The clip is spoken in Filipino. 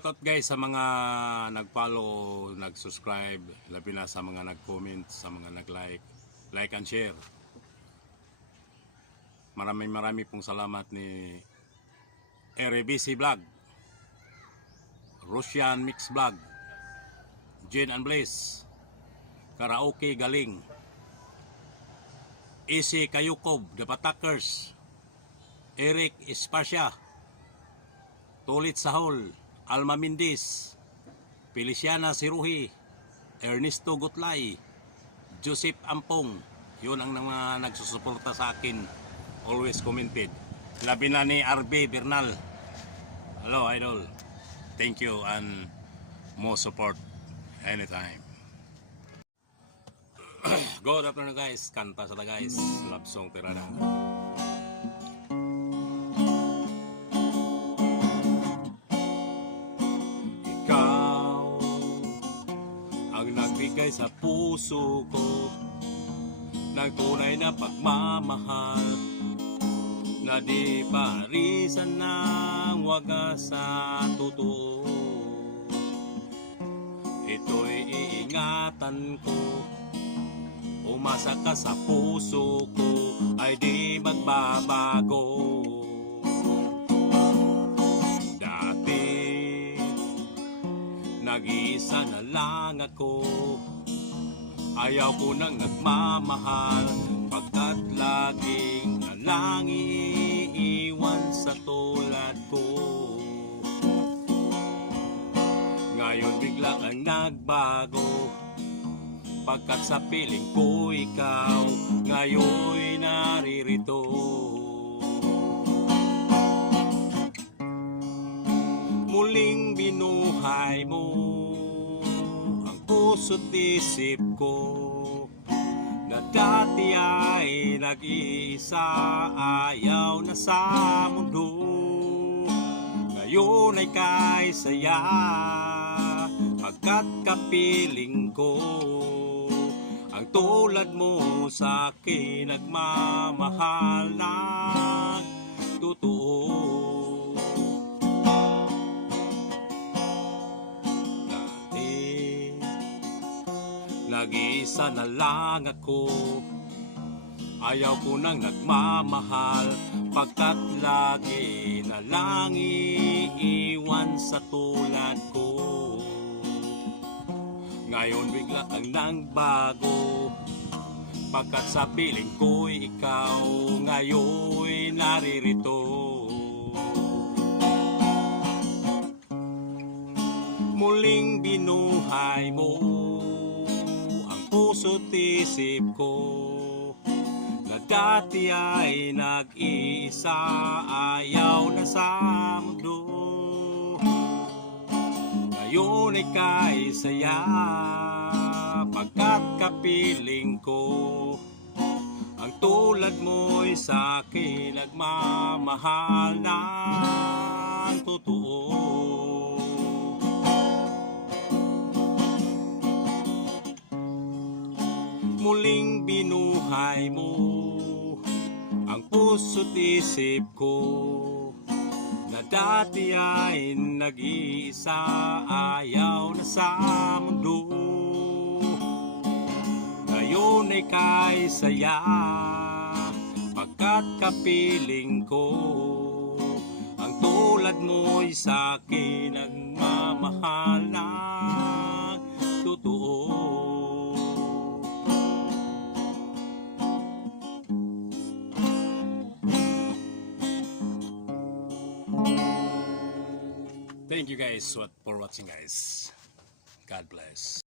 Shoutout guys sa mga nag-follow, nag-subscribe, labi na sa mga nag-comment, sa mga nag-like, like and share. Maraming pong salamat ni RBC Vlog, Russian Mix Vlog, Jane and Blaze, Karaoke Galing, Easy Kayukob, The Patakers, Eric Espacia, Tulit Sahol, Alma Mindis, Feliciana Siruhi, Ernesto Gutlay, Joseph Ampong. Yun ang mga nagsusuporta sa akin. Always commented. Labi na ni RB Bernal. Hello idol. Thank you and more support anytime. Good afternoon guys. Kanta sa guys. Love song tirada. Ang nagbigay sa puso ko ng tunay na pagmamahal na di parisan ng wagas sa totoo. Ito'y iingatan ko, umasa ka sa puso ko ay di magbabago. Nag-iisa na lang ako, ayaw ko nang nagmamahal, pagkat laging nalang iiwan sa tulad ko. Ngayon bigla kang nagbago, pagkat sa piling ko ikaw ngayon'y naririto. Muling binuhay mo ang puso't isip ko, na dati ay nag-iisa, ayaw na sa mundo. Ngayon ay kay saya, pagkat kapiling ko ang tulad mo sa akin, nagmamahal ng totoo. Nag-iisa na lang ako, ayaw ko nang nagmamahal, pagkat lagi na lang iiwan sa tulad ko. Ngayon bigla kang nagbago, pagkat sa piling ko'y ikaw ngayon'y naririto. Muling binuhay mo puso't isip ko, na dati ay nag-iisa, ayaw na sa mundo. Ngayon ay kay saya, pagkat kapiling ko ang tulad mo'y sa akin, nagmamahal ng totoo. Muling binuhay mo ang puso't isip ko, na dati ay nag-iisa, ayaw na sa mundo. Ngayon ay kay saya, pagkat kapiling ko ang tulad mo'y sa akin, nagmamahal ng totoo. Thank you guys for watching guys. God bless.